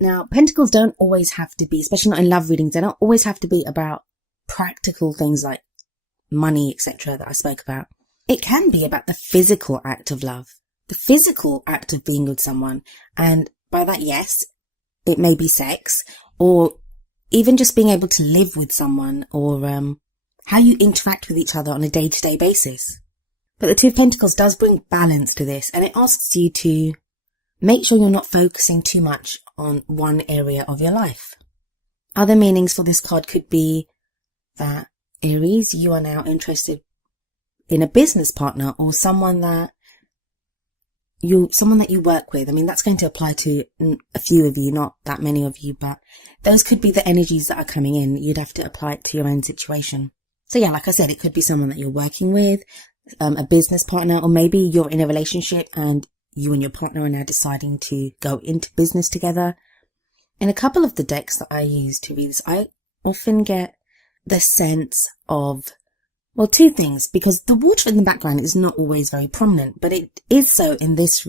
Now, pentacles don't always have to be, especially not in love readings, they don't always have to be about practical things like money, etc. that I spoke about. It can be about the physical act of love, the physical act of being with someone. And by that, yes, it may be sex, or even just being able to live with someone, or how you interact with each other on a day-to-day basis. But the Two of Pentacles does bring balance to this, and it asks you to make sure you're not focusing too much on one area of your life. Other meanings for this card could be that, Aries, you are now interested in a business partner or someone that you work with. I mean, that's going to apply to a few of you, not that many of you, but those could be the energies that are coming in. You'd have to apply it to your own situation. So yeah, like I said, it could be someone that you're working with, a business partner, or maybe you're in a relationship and you and your partner are now deciding to go into business together. In a couple of the decks that I use to read this, I often get the sense of, well, two things, because the water in the background is not always very prominent, but it is so in this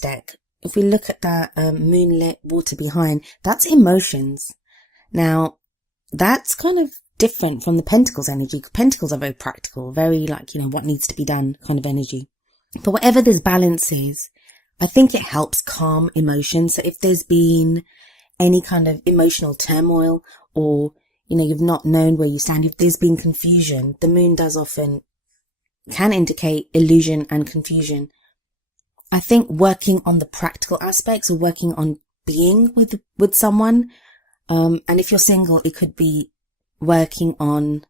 deck. If we look at that moonlit water behind, that's emotions. Now, that's kind of different from the Pentacles energy. Pentacles are very practical, very like, what needs to be done kind of energy. But whatever this balance is, I think it helps calm emotions. So if there's been any kind of emotional turmoil, or, you've not known where you stand, if there's been confusion, the moon does often can indicate illusion and confusion. I think working on the practical aspects, or working on being with someone, and if you're single, it could be working on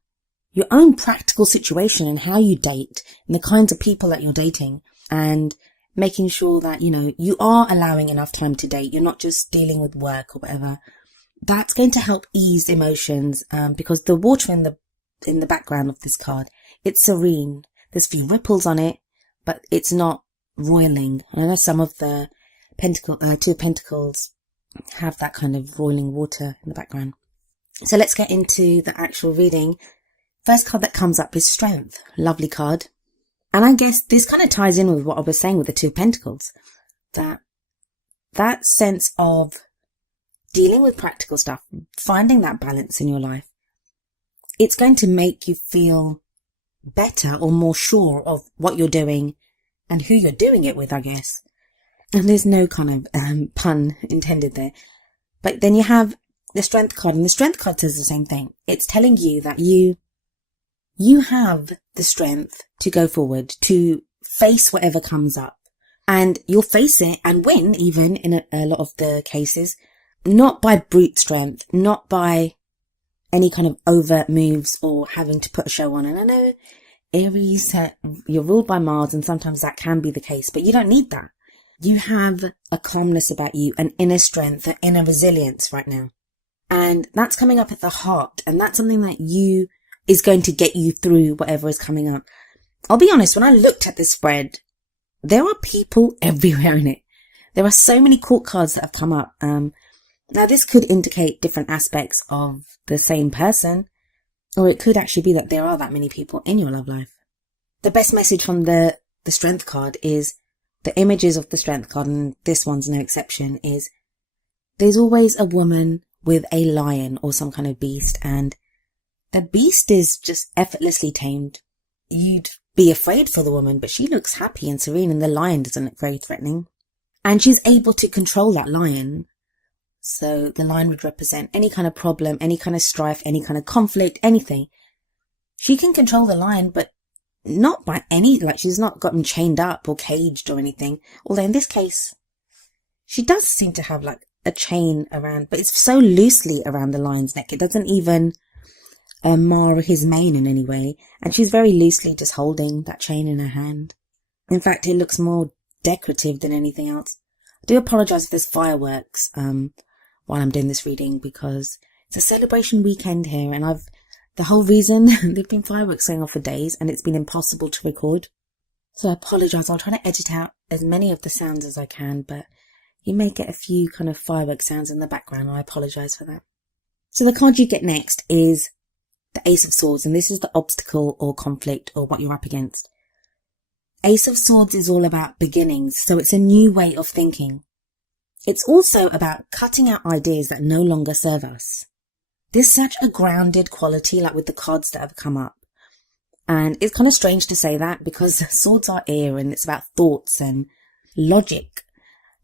your own practical situation and how you date and the kinds of people that you're dating, and making sure that, you are allowing enough time to date. You're not just dealing with work or whatever. That's going to help ease emotions, because the water in the background of this card, it's serene. There's a few ripples on it, but it's not roiling. I know some of the Two of Pentacles have that kind of roiling water in the background. So let's get into the actual reading. First card that comes up is Strength. Lovely card. And I guess this kind of ties in with what I was saying with the Two of Pentacles. That sense of dealing with practical stuff, finding that balance in your life. It's going to make you feel better or more sure of what you're doing and who you're doing it with, I guess. And there's no kind of pun intended there. But then you have the Strength card, and the Strength card says the same thing. It's telling you that you have the strength to go forward, to face whatever comes up, and you'll face it and win, even in a lot of the cases, not by brute strength, not by any kind of overt moves or having to put a show on. And I know, Aries, you're ruled by Mars, and sometimes that can be the case, but you don't need that. You have a calmness about you, an inner strength, an inner resilience right now. And that's coming up at the heart. And that's something that is going to get you through whatever is coming up. I'll be honest, when I looked at this spread, there are people everywhere in it. There are so many court cards that have come up. Now this could indicate different aspects of the same person, or it could actually be that there are that many people in your love life. The best message from the Strength card is, the images of the Strength card, and this one's no exception, is there's always a woman with a lion or some kind of beast, and the beast is just effortlessly tamed. You'd be afraid for the woman, but she looks happy and serene, and the lion doesn't look very threatening. And she's able to control that lion. So the lion would represent any kind of problem, any kind of strife, any kind of conflict, anything. She can control the lion, but not by she's not got him chained up or caged or anything. Although in this case, she does seem to have like a chain around, but it's so loosely around the lion's neck. It doesn't even mar his mane in any way. And she's very loosely just holding that chain in her hand. In fact, it looks more decorative than anything else. I do apologise if there's fireworks while I'm doing this reading, because it's a celebration weekend here, and the whole reason there've been fireworks going off for days, and it's been impossible to record. So I apologise. I'll try to edit out as many of the sounds as I can, but you may get a few kind of firework sounds in the background, and I apologise for that. So the card you get next is the Ace of Swords, and this is the obstacle or conflict or what you're up against. Ace of Swords is all about beginnings, so it's a new way of thinking. It's also about cutting out ideas that no longer serve us. There's such a grounded quality, like with the cards that have come up. And it's kind of strange to say that because swords are air and it's about thoughts and logic.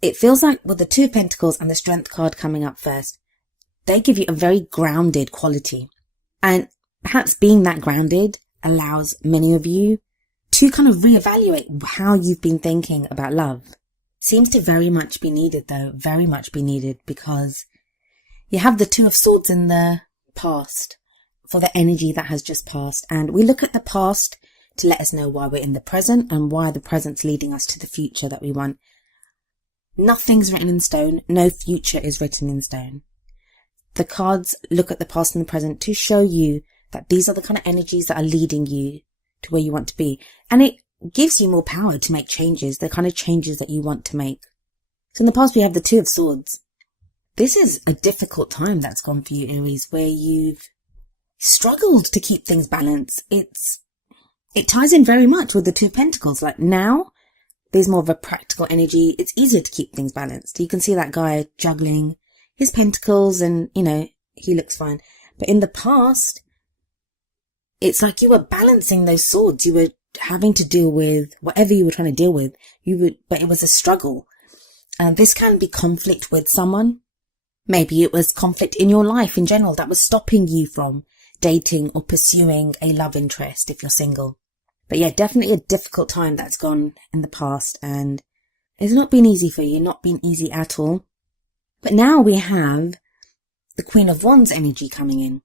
It feels like with the Two of Pentacles and the Strength card coming up first, they give you a very grounded quality. And perhaps being that grounded allows many of you to kind of reevaluate how you've been thinking about love. Seems to very much be needed though, very much be needed, because you have the Two of Swords in the past for the energy that has just passed. And we look at the past to let us know why we're in the present and why the present's leading us to the future that we want. Nothing's written in stone. No future is written in stone. The cards look at the past and the present to show you that these are the kind of energies that are leading you to where you want to be. And it gives you more power to make changes, the kind of changes that you want to make. So in the past, we have the Two of Swords. This is a difficult time that's gone for you, Aries, where you've struggled to keep things balanced. It ties in very much with the Two of Pentacles. Like now, there's more of a practical energy. It's easier to keep things balanced. You can see that guy juggling his pentacles and, he looks fine. But in the past, it's like you were balancing those swords. You were having to deal with whatever you were trying to deal with. But it was a struggle. And this can be conflict with someone. Maybe it was conflict in your life in general that was stopping you from dating or pursuing a love interest if you're single. But yeah, definitely a difficult time that's gone in the past, and it's not been easy for you, not been easy at all. But now we have the Queen of Wands energy coming in.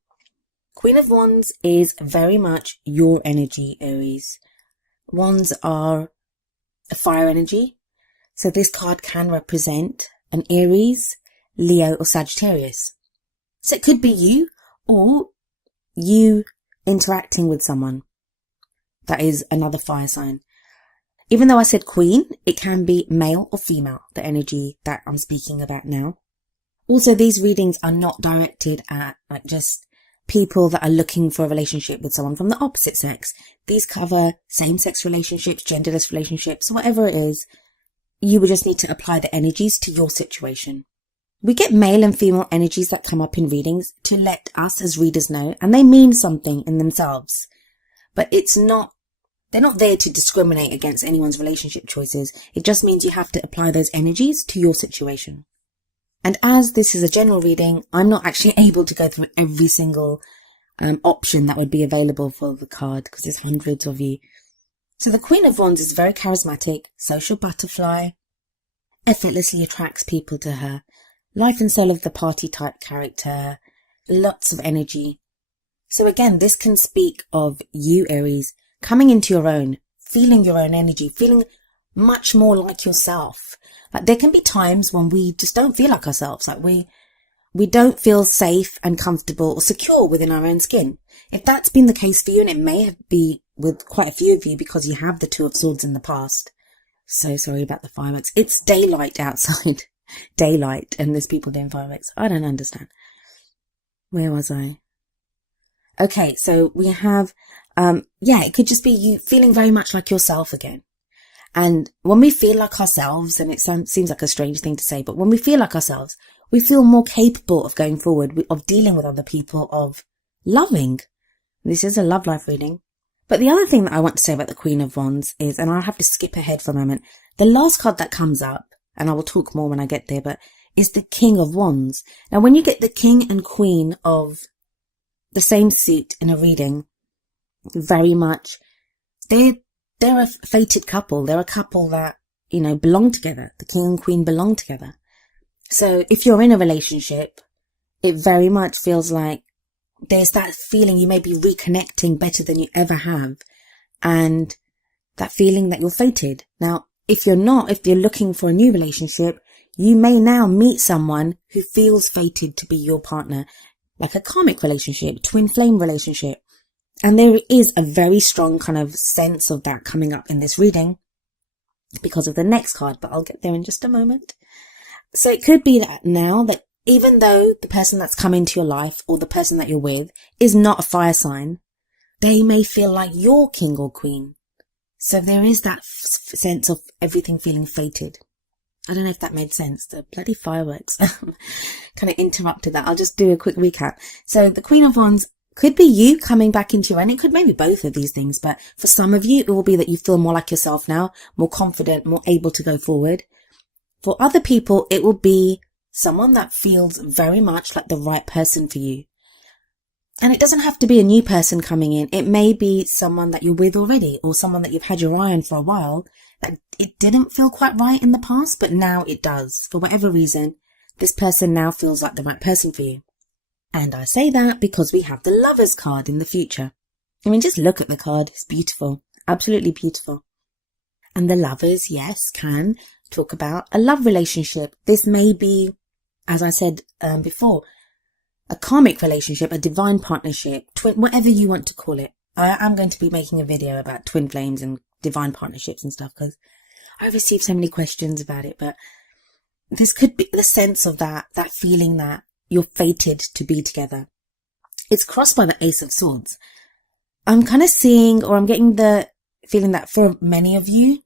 Queen of Wands is very much your energy, Aries. Wands are a fire energy. So this card can represent an Aries, Leo or Sagittarius. So it could be you or you interacting with someone that is another fire sign. Even though I said queen, it can be male or female, the energy that I'm speaking about now. Also, these readings are not directed at just people that are looking for a relationship with someone from the opposite sex. These cover same-sex relationships, genderless relationships, whatever it is. You would just need to apply the energies to your situation. We get male and female energies that come up in readings to let us as readers know, and they mean something in themselves. But they're not there to discriminate against anyone's relationship choices. It just means you have to apply those energies to your situation. And as this is a general reading, I'm not actually able to go through every single option that would be available for the card because there's hundreds of you. So the Queen of Wands is very charismatic, social butterfly, effortlessly attracts people to her, life and soul of the party type character, lots of energy. So again, this can speak of you, Aries, coming into your own, feeling your own energy, feeling much more like yourself. Like there can be times when we just don't feel like ourselves. Like we don't feel safe and comfortable or secure within our own skin. If that's been the case for you, and it may be with quite a few of you because you have the Two of Swords in the past. So sorry about the fireworks. It's daylight outside. Daylight, and there's people doing fireworks. I don't understand. Where was I? Okay, so we have, it could just be you feeling very much like yourself again. And when we feel like ourselves, and it seems like a strange thing to say, but when we feel like ourselves, we feel more capable of going forward, of dealing with other people, of loving. This is a love life reading. But the other thing that I want to say about the Queen of Wands is, and I'll have to skip ahead for a moment, the last card that comes up, and I will talk more when I get there, but is the King of Wands. Now, when you get the King and Queen of the same suit in a reading, very much, they're a fated couple. They're a couple that, belong together. The King and Queen belong together. So if you're in a relationship, it very much feels like there's that feeling you may be reconnecting better than you ever have. And that feeling that you're fated. Now, if you're looking for a new relationship, you may now meet someone who feels fated to be your partner, like a karmic relationship, twin flame relationship. And there is a very strong kind of sense of that coming up in this reading because of the next card, but I'll get there in just a moment. So it could be that now that even though the person that's come into your life or the person that you're with is not a fire sign, they may feel like you're king or queen. So there is that sense of everything feeling fated. I don't know if that made sense. The bloody fireworks kind of interrupted that. I'll just do a quick recap. So the Queen of Wands could be you coming back into your own. It could maybe both of these things, but for some of you, it will be that you feel more like yourself now, more confident, more able to go forward. For other people, it will be someone that feels very much like the right person for you. And it doesn't have to be a new person coming in. It may be someone that you're with already, or someone that you've had your eye on for a while, that it didn't feel quite right in the past, but now it does. For whatever reason, this person now feels like the right person for you. And I say that because we have the Lovers card in the future. I mean, just look at the card. It's beautiful. Absolutely beautiful. And the Lovers, yes, can talk about a love relationship. This may be, as I said before, a karmic relationship, a divine partnership, whatever you want to call it. I am going to be making a video about twin flames and divine partnerships and stuff, because I received so many questions about it. But this could be the sense of that feeling that you're fated to be together. It's crossed by the Ace of Swords. I'm kind of seeing, or I'm getting the feeling that for many of you,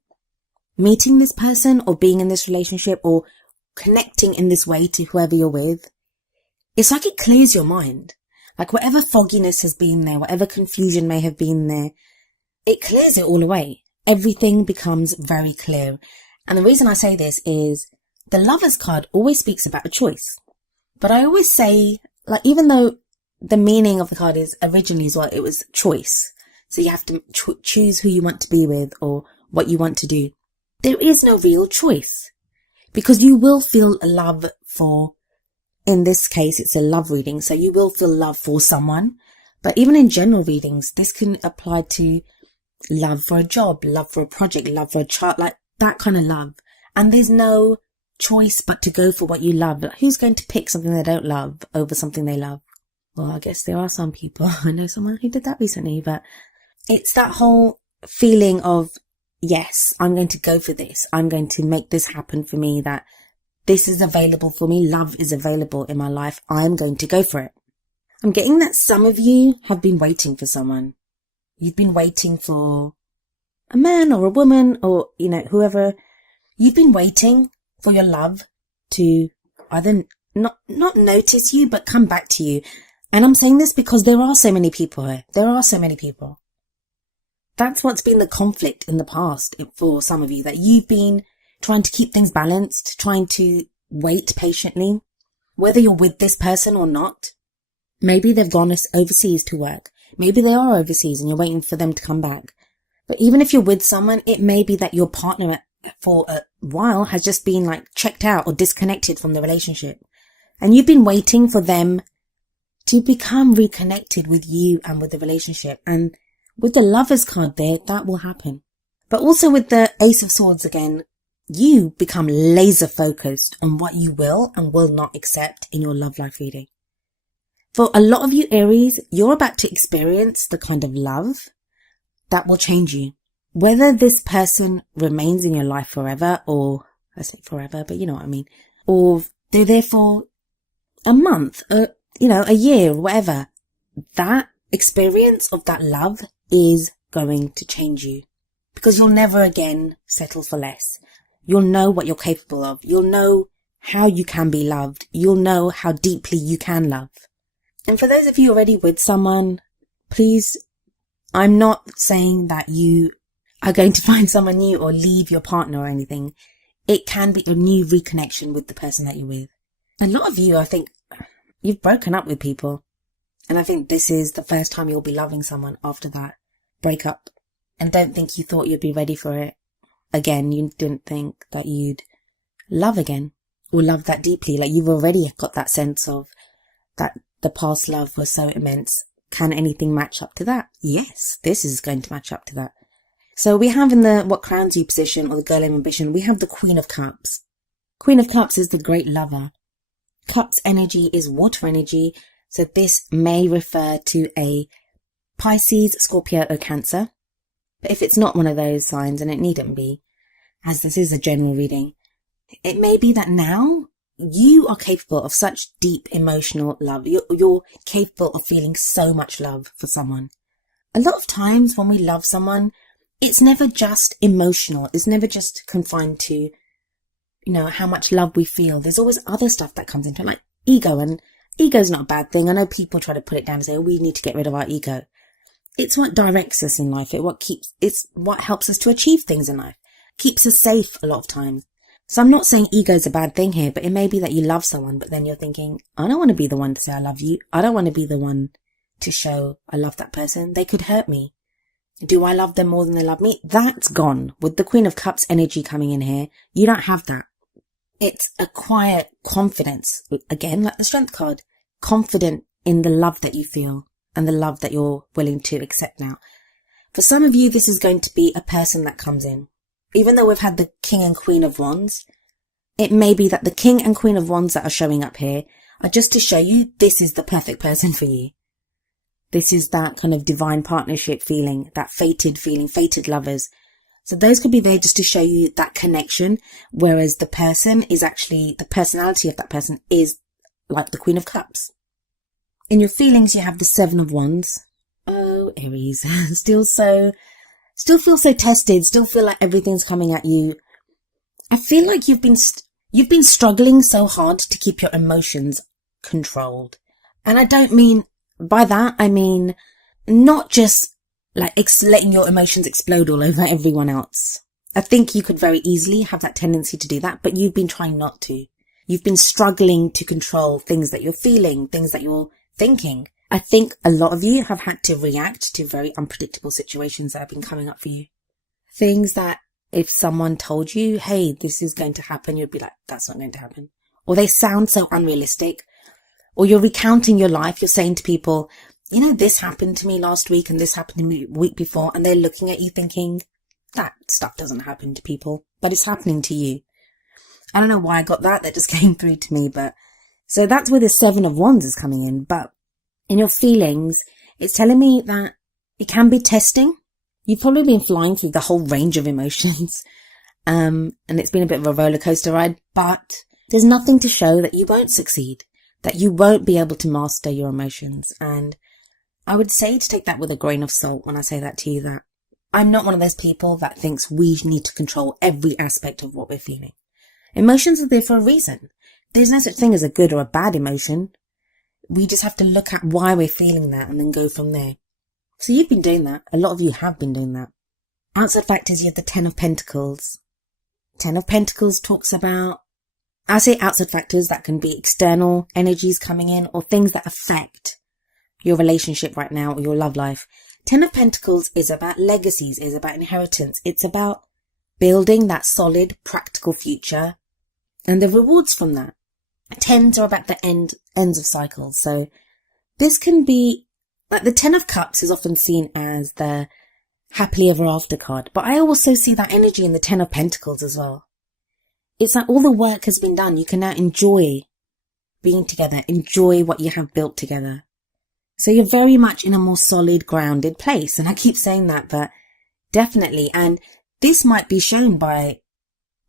meeting this person or being in this relationship or connecting in this way to whoever you're with, it's like it clears your mind. Like whatever fogginess has been there, whatever confusion may have been there, it clears it all away. Everything becomes very clear. And the reason I say this is the Lovers card always speaks about a choice. But I always say, like, even though the meaning of the card is originally as well, it was choice. So you have to choose who you want to be with or what you want to do. There is no real choice, because you will feel love for, in this case, it's a love reading. So you will feel love for someone. But even in general readings, this can apply to love for a job, love for a project, love for a child, like that kind of love. And there's no choice but to go for what you love. Like, who's going to pick something they don't love over something they love? Well, I guess there are some people. I know someone who did that recently, but it's that whole feeling of, yes, I'm going to go for this. I'm going to make this happen for me, that this is available for me. Love is available in my life. I'm going to go for it. I'm getting that some of you have been waiting for someone. You've been waiting for a man or a woman or, you know, whoever. You've been waiting for your love to either not notice you, but come back to you. And I'm saying this because there are so many people here. There are so many people. That's what's been the conflict in the past for some of you, that you've been trying to keep things balanced, trying to wait patiently, whether you're with this person or not. Maybe they've gone overseas to work. Maybe they are overseas and you're waiting for them to come back. But even if you're with someone, it may be that your partner for a while has just been like checked out or disconnected from the relationship. And you've been waiting for them to become reconnected with you and with the relationship. And with the Lovers card there, that will happen. But also with the Ace of Swords again, you become laser focused on what you will and will not accept in your love life reading. For a lot of you Aries, you're about to experience the kind of love that will change you. Whether this person remains in your life forever, or I say forever, but you know what I mean, or they're there for a month, a year, whatever, that experience of that love is going to change you, because you'll never again settle for less. You'll know what you're capable of. You'll know how you can be loved. You'll know how deeply you can love. And for those of you already with someone, please, I'm not saying that you are going to find someone new or leave your partner or anything. It can be a new reconnection with the person that you're with. A lot of you, I think, you've broken up with people. And I think this is the first time you'll be loving someone after that breakup. And don't think you thought you'd be ready for it again. You didn't think that you'd love again or love that deeply. Like, you've already got that sense of that the past love was so immense. Can anything match up to that? Yes, this is going to match up to that. So we have in the what crowns you position, or the girl of ambition, we have the Queen of Cups. Queen of Cups is the great lover. Cups energy is water energy. So this may refer to a Pisces, Scorpio or Cancer. But if it's not one of those signs, and it needn't be, as this is a general reading, it may be that now you are capable of such deep emotional love. You're capable of feeling so much love for someone. A lot of times when we love someone, it's never just emotional. It's never just confined to how much love we feel. There's always other stuff that comes into it, like ego, and ego's not a bad thing. I know people try to put it down and say, we need to get rid of our ego. It's what directs us in life. It's what helps us to achieve things in life. Keeps us safe a lot of times. So I'm not saying ego's a bad thing here, but it may be that you love someone, but then you're thinking, I don't want to be the one to say I love you. I don't want to be the one to show I love that person. They could hurt me. Do I love them more than they love me? That's gone. With the Queen of Cups energy coming in here, you don't have that. It's a quiet confidence. Again, like the Strength card. Confident in the love that you feel and the love that you're willing to accept now. For some of you, this is going to be a person that comes in. Even though we've had the King and Queen of Wands, it may be that the King and Queen of Wands that are showing up here are just to show you this is the perfect person for you. This is that kind of divine partnership feeling, that fated feeling, fated lovers. So those could be there just to show you that connection, whereas the person is actually, the personality of that person is like the Queen of Cups. In your feelings, you have the Seven of Wands. Oh, Aries, still feel so tested, still feel like everything's coming at you. I feel like you've been struggling so hard to keep your emotions controlled. And I don't mean, by that, I mean, not just like letting your emotions explode all over everyone else. I think you could very easily have that tendency to do that, but you've been trying not to. You've been struggling to control things that you're feeling, things that you're thinking. I think a lot of you have had to react to very unpredictable situations that have been coming up for you. Things that if someone told you, hey, this is going to happen, you'd be like, that's not going to happen. Or they sound so unrealistic. Or you're recounting your life. You're saying to people, this happened to me last week and this happened to me the week before. And they're looking at you thinking, that stuff doesn't happen to people, but it's happening to you. I don't know why I got that. That just came through to me. But so that's where the Seven of Wands is coming in. But in your feelings, it's telling me that it can be testing. You've probably been flying through the whole range of emotions. And it's been a bit of a roller coaster ride, but there's nothing to show that you won't succeed, that you won't be able to master your emotions. And I would say to take that with a grain of salt when I say that to you, that I'm not one of those people that thinks we need to control every aspect of what we're feeling. Emotions are there for a reason. There's no such thing as a good or a bad emotion. We just have to look at why we're feeling that and then go from there. So you've been doing that. A lot of you have been doing that. Outside factors, you have the Ten of Pentacles. Ten of Pentacles talks about, I say outside factors, that can be external energies coming in or things that affect your relationship right now or your love life. Ten of Pentacles is about legacies, is about inheritance. It's about building that solid, practical future and the rewards from that. Tens are about the ends of cycles. So this can be, like the Ten of Cups is often seen as the happily ever after card, but I also see that energy in the Ten of Pentacles as well. It's like all the work has been done. You can now enjoy being together, enjoy what you have built together. So you're very much in a more solid, grounded place. And I keep saying that, but definitely. And this might be shown by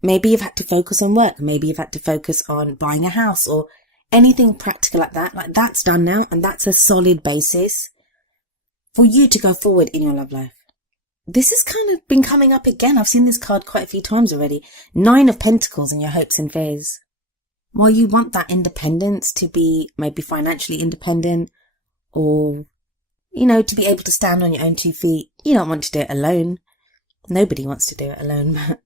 maybe you've had to focus on work. Maybe you've had to focus on buying a house or anything practical like that. Like that's done now. And that's a solid basis for you to go forward in your love life. This has kind of been coming up again. I've seen this card quite a few times already. Nine of Pentacles and your hopes and fears. While you want that independence to be maybe financially independent or, to be able to stand on your own 2 feet, you don't want to do it alone. Nobody wants to do it alone.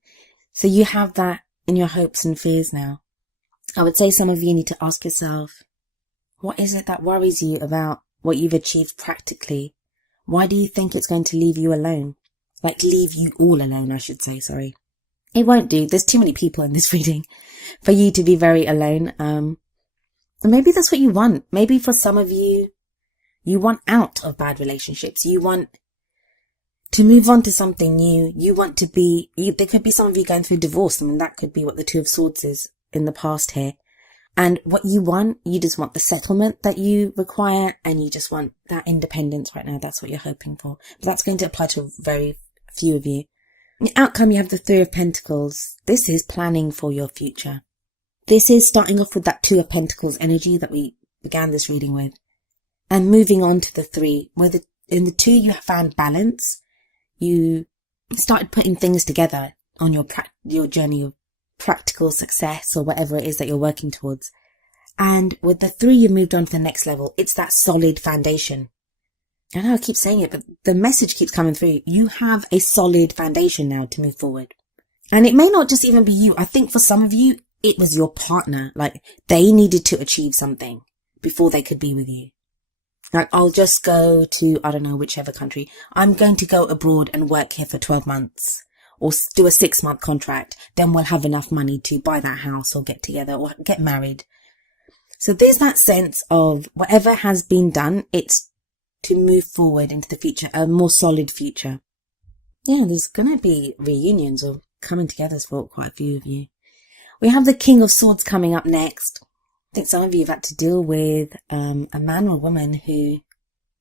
So you have that in your hopes and fears now. I would say some of you need to ask yourself, what is it that worries you about what you've achieved practically? Why do you think it's going to leave you alone? Like leave you all alone, I should say, sorry. It won't do. There's too many people in this reading for you to be very alone. And maybe that's what you want. Maybe for some of you, you want out of bad relationships. You want to move on to something new. You want to be, there could be some of you going through divorce. I mean, that could be what the Two of Swords is in the past here. And what you want, you just want the settlement that you require and you just want that independence right now. That's what you're hoping for. But that's going to apply to very few of you. In the outcome, you have the Three of Pentacles. This is planning for your future. This is starting off with that Two of Pentacles energy that we began this reading with. And moving on to the Three, where in the Two you have found balance. You started putting things together on your journey of practical success or whatever it is that you're working towards. And with the 3, you've moved on to the next level. It's that solid foundation. I know I keep saying it, but the message keeps coming through. You have a solid foundation now to move forward. And it may not just even be you. I think for some of you, it was your partner. Like, they needed to achieve something before they could be with you. Like, I'll just go to, I don't know, whichever country. I'm going to go abroad and work here for 12 months or do a 6-month contract. Then we'll have enough money to buy that house or get together or get married. So there's that sense of whatever has been done, it's to move forward into the future, a more solid future. Yeah, there's going to be reunions or coming together for quite a few of you. We have the King of Swords coming up next. I think some of you have had to deal with a man or a woman who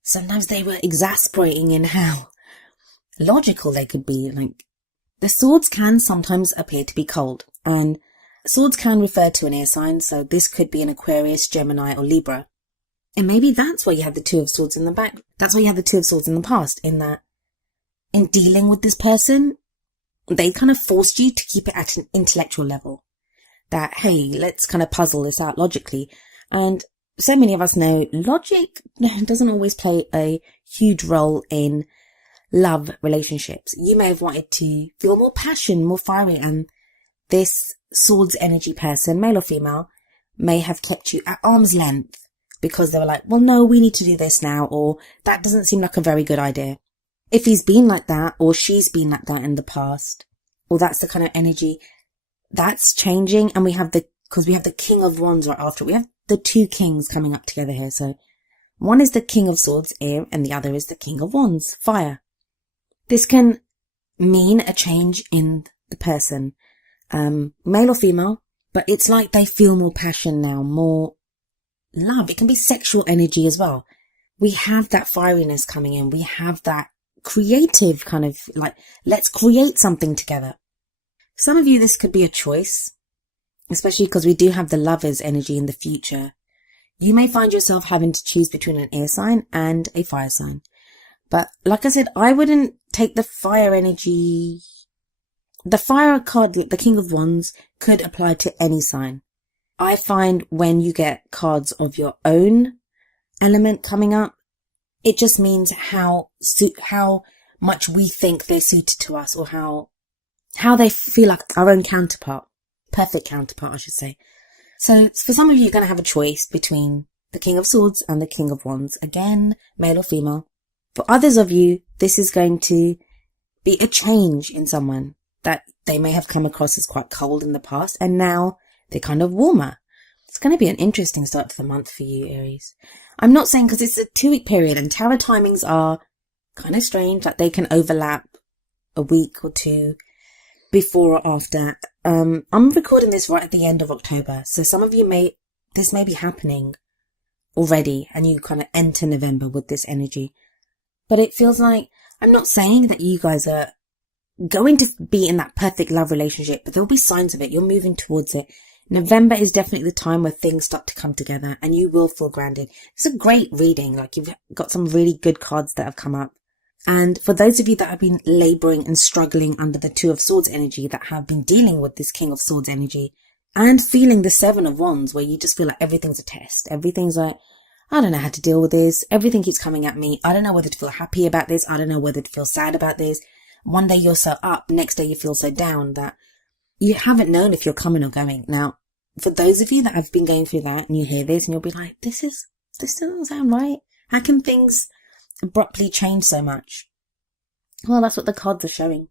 sometimes they were exasperating in how logical they could be. Like, the swords can sometimes appear to be cold, and swords can refer to an air sign, so this could be an Aquarius, Gemini or Libra. And maybe that's why you had the 2 of Swords in the back. That's why you had the 2 of Swords in the past, in that in dealing with this person, they kind of forced you to keep it at an intellectual level. That, hey, let's kind of puzzle this out logically. And so many of us know logic doesn't always play a huge role in love relationships. You may have wanted to feel more passion, more fiery, and this swords energy person, male or female, may have kept you at arm's length because they were like, well, no, we need to do this now, or that doesn't seem like a very good idea. If he's been like that, or she's been like that in the past, or that's the kind of energy that's changing. And because we have the King of Wands right after. We have the 2 kings coming up together here. So one is the King of Swords, air, and the other is the King of Wands, fire. This can mean a change in the person, male or female, but it's like they feel more passion now, more love. It can be sexual energy as well. We have that fieriness coming in. We have that creative kind of like, let's create something together. Some of you, this could be a choice, especially because we do have the Lovers energy in the future. You may find yourself having to choose between an air sign and a fire sign. But like I said, I wouldn't take the fire energy. The fire card, the King of Wands, could apply to any sign. I find when you get cards of your own element coming up, it just means how much we think they're suited to us, or how they feel like our own counterpart. Perfect counterpart, I should say. So for some of you, you're going to have a choice between the King of Swords and the King of Wands. Again, male or female. For others of you, this is going to be a change in someone that they may have come across as quite cold in the past, and now they're kind of warmer. It's going to be an interesting start to the month for you, Aries. I'm not saying because it's a 2-week period, and tarot timings are kind of strange, like they can overlap a week or 2 before or after. I'm recording this right at the end of October, so some of you this may be happening already, and you kind of enter November with this energy. But it feels like, I'm not saying that you guys are going to be in that perfect love relationship, but there'll be signs of it. You're moving towards it. November is definitely the time where things start to come together and you will feel grounded. It's a great reading. Like, you've got some really good cards that have come up. And for those of you that have been laboring and struggling under the 2 of Swords energy, that have been dealing with this King of Swords energy and feeling the 7 of Wands, where you just feel like everything's a test. Everything's like, I don't know how to deal with this. Everything keeps coming at me. I don't know whether to feel happy about this. I don't know whether to feel sad about this. One day you're so up, next day you feel so down that you haven't known if you're coming or going. Now, for those of you that have been going through that and you hear this and you'll be like, this doesn't sound right. How can things abruptly change so much? Well, that's what the cards are showing.